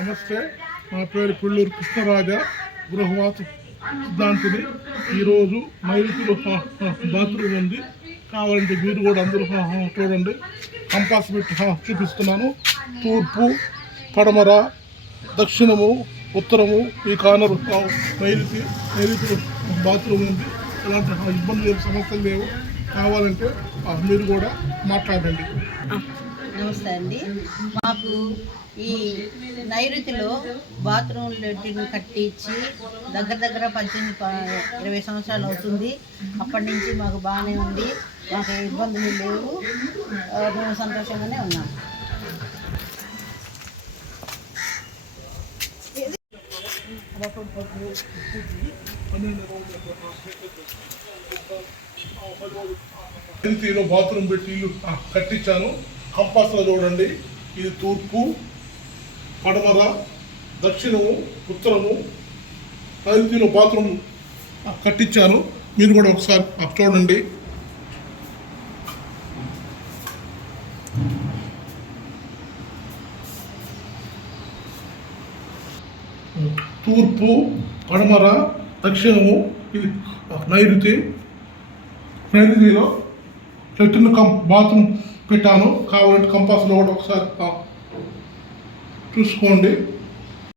నమస్తే, నా పేరు పిల్లూరు కృష్ణరాజ, గృహవాస సిద్ధాంతిని. ఈరోజు నైరుతిలో బాత్రూమ్ ఉంది, కావాలంటే మీరు కూడా అందరూ చూడండి. కంపాస్ పెట్టి చూపిస్తున్నాను. తూర్పు, పడమర, దక్షిణము, ఉత్తరము ఈ కార్నర్ నైరుతి బాత్రూమ్ ఉంది. ఎలాంటి ఇబ్బంది లేవు, సమస్యలు లేవు. కావాలంటే మీరు కూడా మాట్లాడండి. నమస్తే అండి. మాకు ఈ నైరుతిలో బాత్రూమ్ లెట్రిన్ కట్టించి దగ్గర 18-20 సంవత్సరాలు అవుతుంది. అప్పటి నుంచి మాకు బాగానే ఉంది, మాకు ఇబ్బందులు లేవు, మేము సంతోషంగానే ఉన్నాం. బాత్రూమ్ పెట్టి ఇల్లు కట్టించాను. కంపాస్లో చూడండి, ఇది తూర్పు, పడమర, దక్షిణము, ఉత్తరము నైరుతిలో బాత్రూమ్ కట్టించాను. మీరు కూడా ఒకసారి చూడండి. తూర్పు, పడమర, దక్షిణము ఇది నైరుతిలో లెట్రిన్ బాత్రూమ్ పెట్టాను. కావాలంటే కంపాస్లో కూడా ఒకసారి చూసుకోండి.